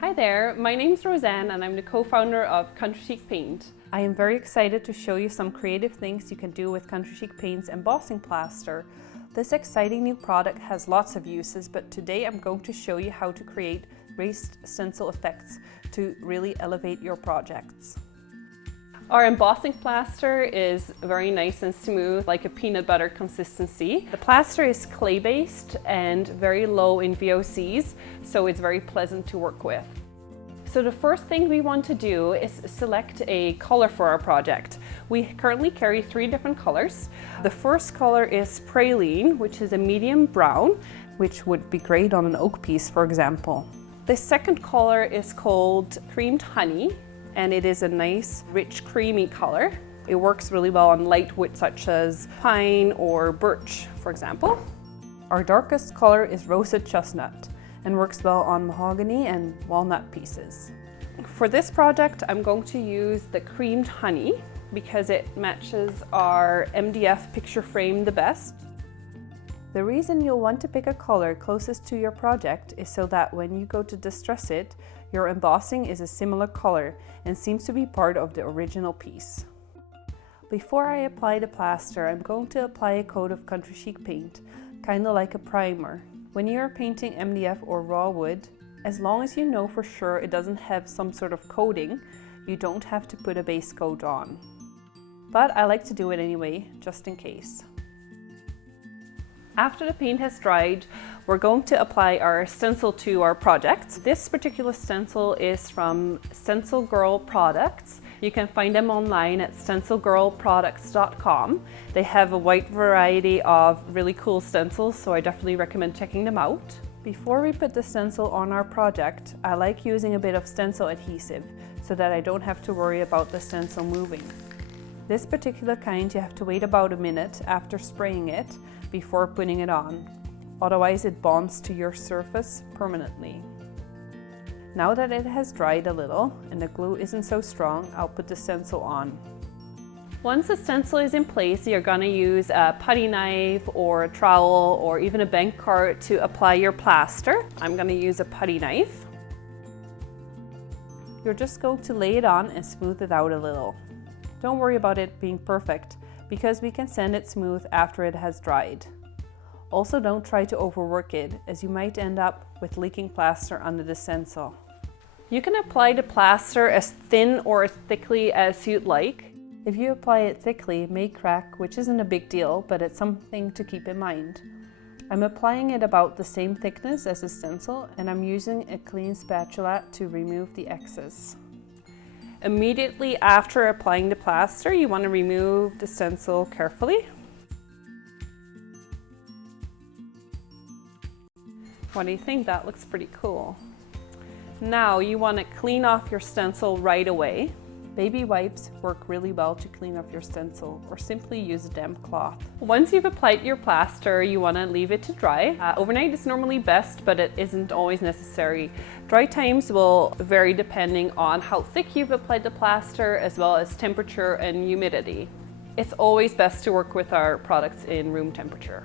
Hi there, my name's Roseanne and I'm the co-founder of Country Chic Paint. I am very excited to show you some creative things you can do with Country Chic Paint's embossing plaster. This exciting new product has lots of uses, but today I'm going to show you how to create raised stencil effects to really elevate your projects. Our embossing plaster is very nice and smooth, like a peanut butter consistency. The plaster is clay-based and very low in VOCs, so it's very pleasant to work with. So the first thing we want to do is select a color for our project. We currently carry 3 different colors. The first color is praline, which is a medium brown, which would be great on an oak piece, for example. The second color is called creamed honey, and it is a nice, rich, creamy color. It works really well on light wood such as pine or birch, for example. Our darkest color is roasted chestnut and works well on mahogany and walnut pieces. For this project, I'm going to use the creamed honey because it matches our MDF picture frame the best. The reason you'll want to pick a color closest to your project is so that when you go to distress it, your embossing is a similar color and seems to be part of the original piece. Before I apply the plaster, I'm going to apply a coat of Country Chic paint, kind of like a primer. When you are painting MDF or raw wood, as long as you know for sure it doesn't have some sort of coating, you don't have to put a base coat on. But I like to do it anyway, just in case. After the paint has dried, we're going to apply our stencil to our project. This particular stencil is from Stencil Girl Products. You can find them online at stencilgirlproducts.com. They have a wide variety of really cool stencils, so I definitely recommend checking them out. Before we put the stencil on our project, I like using a bit of stencil adhesive so that I don't have to worry about the stencil moving. This particular kind you have to wait about a minute after spraying it before putting it on. Otherwise it bonds to your surface permanently. Now that it has dried a little and the glue isn't so strong, I'll put the stencil on. Once the stencil is in place, you're going to use a putty knife or a trowel or even a bank card to apply your plaster. I'm going to use a putty knife. You're just going to lay it on and smooth it out a little. Don't worry about it being perfect, because we can sand it smooth after it has dried. Also, don't try to overwork it, as you might end up with leaking plaster under the stencil. You can apply the plaster as thin or as thickly as you'd like. If you apply it thickly, it may crack, which isn't a big deal, but it's something to keep in mind. I'm applying it about the same thickness as the stencil, and I'm using a clean spatula to remove the excess. Immediately after applying the plaster, you want to remove the stencil carefully. What do you think? That looks pretty cool. Now you want to clean off your stencil right away. Baby wipes work really well to clean off your stencil, or simply use a damp cloth. Once you've applied your plaster, you want to leave it to dry. Overnight is normally best, but it isn't always necessary. Dry times will vary depending on how thick you've applied the plaster, as well as temperature and humidity. It's always best to work with our products in room temperature.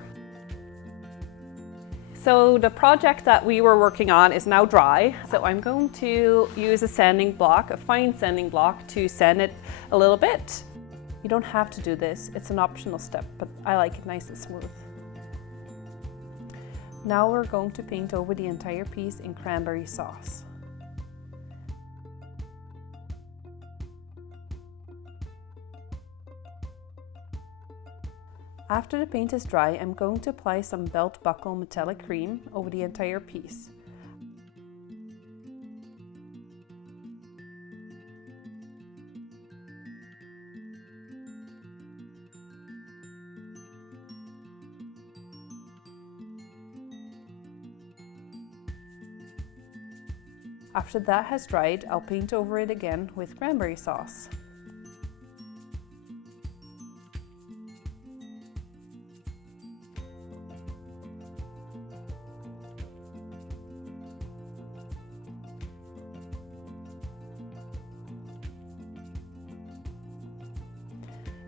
So the project that we were working on is now dry. So I'm going to use a sanding block, a fine sanding block, to sand it a little bit. You don't have to do this, it's an optional step, but I like it nice and smooth. Now we're going to paint over the entire piece in cranberry sauce. After the paint is dry, I'm going to apply some belt buckle metallic cream over the entire piece. After that has dried, I'll paint over it again with cranberry sauce.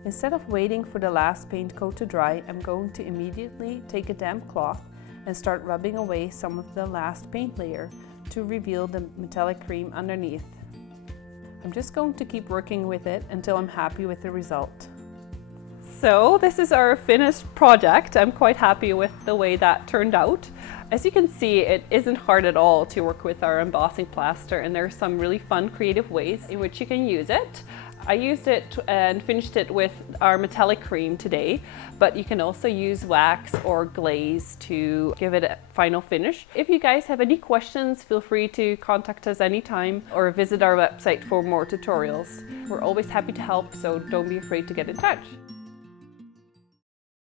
Instead of waiting for the last paint coat to dry, I'm going to immediately take a damp cloth and start rubbing away some of the last paint layer to reveal the metallic cream underneath. I'm just going to keep working with it until I'm happy with the result. So this is our finished project. I'm quite happy with the way that turned out. As you can see, it isn't hard at all to work with our embossing plaster, and there are some really fun creative ways in which you can use it. I used it and finished it with our metallic cream today, but you can also use wax or glaze to give it a final finish. If you guys have any questions, feel free to contact us anytime or visit our website for more tutorials. We're always happy to help, so don't be afraid to get in touch.